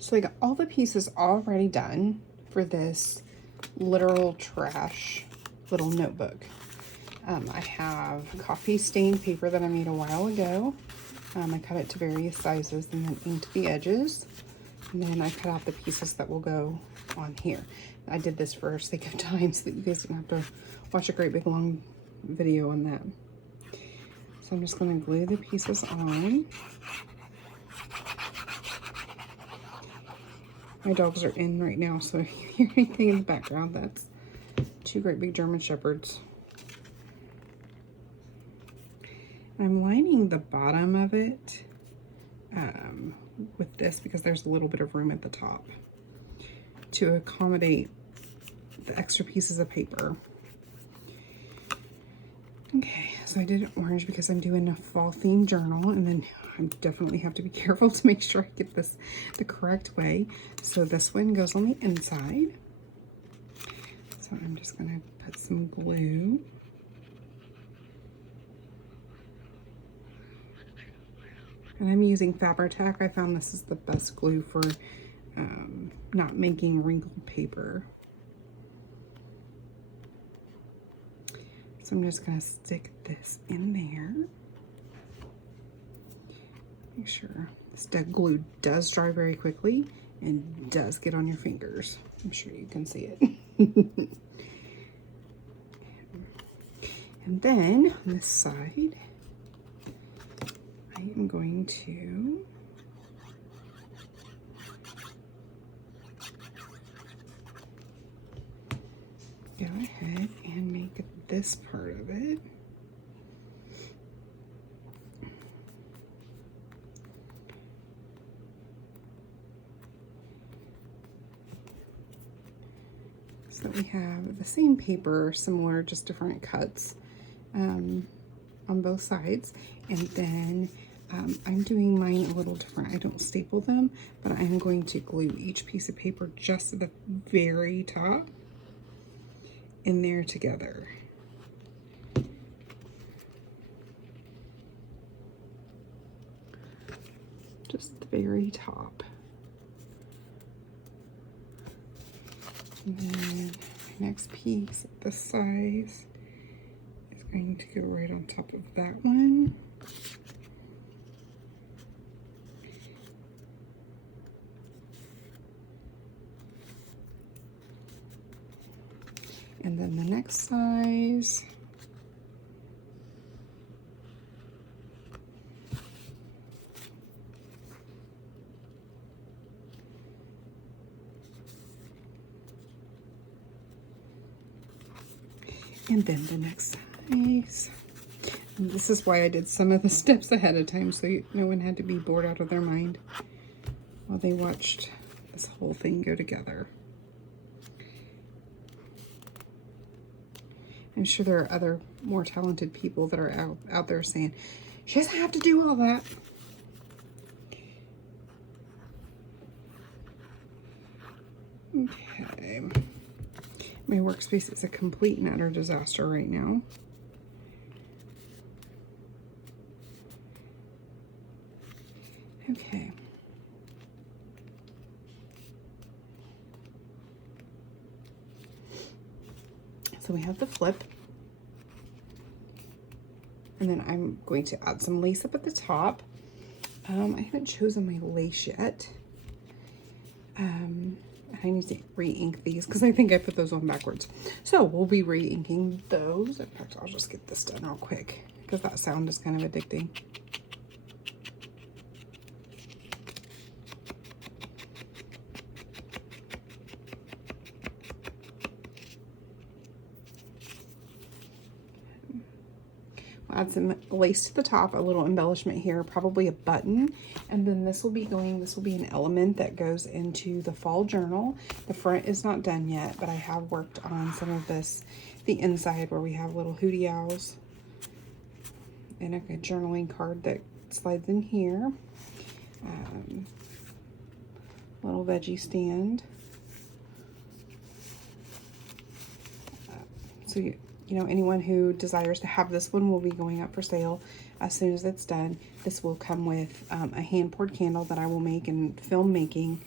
So I got all the pieces already done for this literal trash little notebook. I have coffee stained paper that I made a while ago. I cut it to various sizes and then inked the edges. And then I cut out the pieces that will go on here. I did this for sake of time so that you guys don't have to watch a great big long video on that. So I'm just going to glue the pieces on. My dogs are in right now, so if you hear anything in the background, that's two great big German Shepherds. I'm lining the bottom of it with this because there's a little bit of room at the top to accommodate the extra pieces of paper. Okay, so I did orange because I'm doing a fall theme journal, and then I definitely have to be careful to make sure I get this the correct way. So this one goes on the inside. So I'm just gonna put some glue. And I'm using Fabri-Tac. I found this is the best glue for not making wrinkled paper. So I'm just gonna stick this in there. Make sure this glue does dry very quickly and does get on your fingers. I'm sure you can see it. And then on this side, I am going to go ahead and make this part of it. So we have the same paper, similar, just different cuts on both sides. And then I'm doing mine a little different. I don't staple them, but I'm going to glue each piece of paper just at the very top in there together. Just the very top. And then my next piece, this size, is going to go right on top of that one. And then the next size. And then the next size. And this is why I did some of the steps ahead of time, so no one had to be bored out of their mind while they watched this whole thing go together. I'm sure there are other more talented people that are out there saying, she doesn't have to do all that. Okay. My workspace is a complete and utter disaster right now. Okay. So we have the flip. And then I'm going to add some lace up at the top. I haven't chosen my lace yet. I need to re-ink these because I think I put those on backwards. So we'll be re-inking those. In fact, I'll just get this done real quick because that sound is kind of addicting. Add some lace to the top, a little embellishment here, probably a button, and then this will be an element that goes into the fall journal. The front is not done yet, but I have worked on some of this, the inside where we have little hootie owls and a journaling card that slides in here. Little veggie stand. So you know, anyone who desires to have this one will be going up for sale as soon as it's done. This will come with a hand-poured candle that I will make and film making.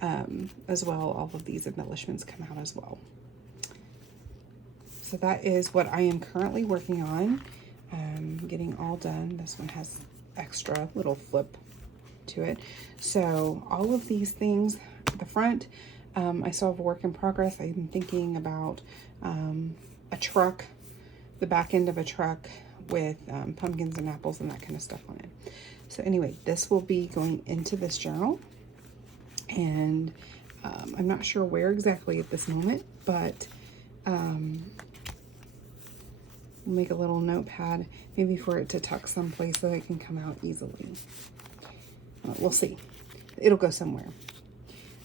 as well. All of these embellishments come out as well. So that is what I am currently working on, getting all done. This one has extra little flip to it. So all of these things, the front, I still have a work in progress. I'm thinking about a truck, the back end of a truck with pumpkins and apples and that kind of stuff on it. So anyway, this will be going into this journal, and I'm not sure where exactly at this moment, but we'll make a little notepad, maybe for it to tuck someplace so it can come out easily. We'll see. It'll go somewhere.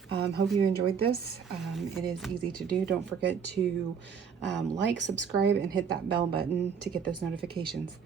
Hope you enjoyed this. It is easy to do. Don't forget to like, subscribe, and hit that bell button to get those notifications.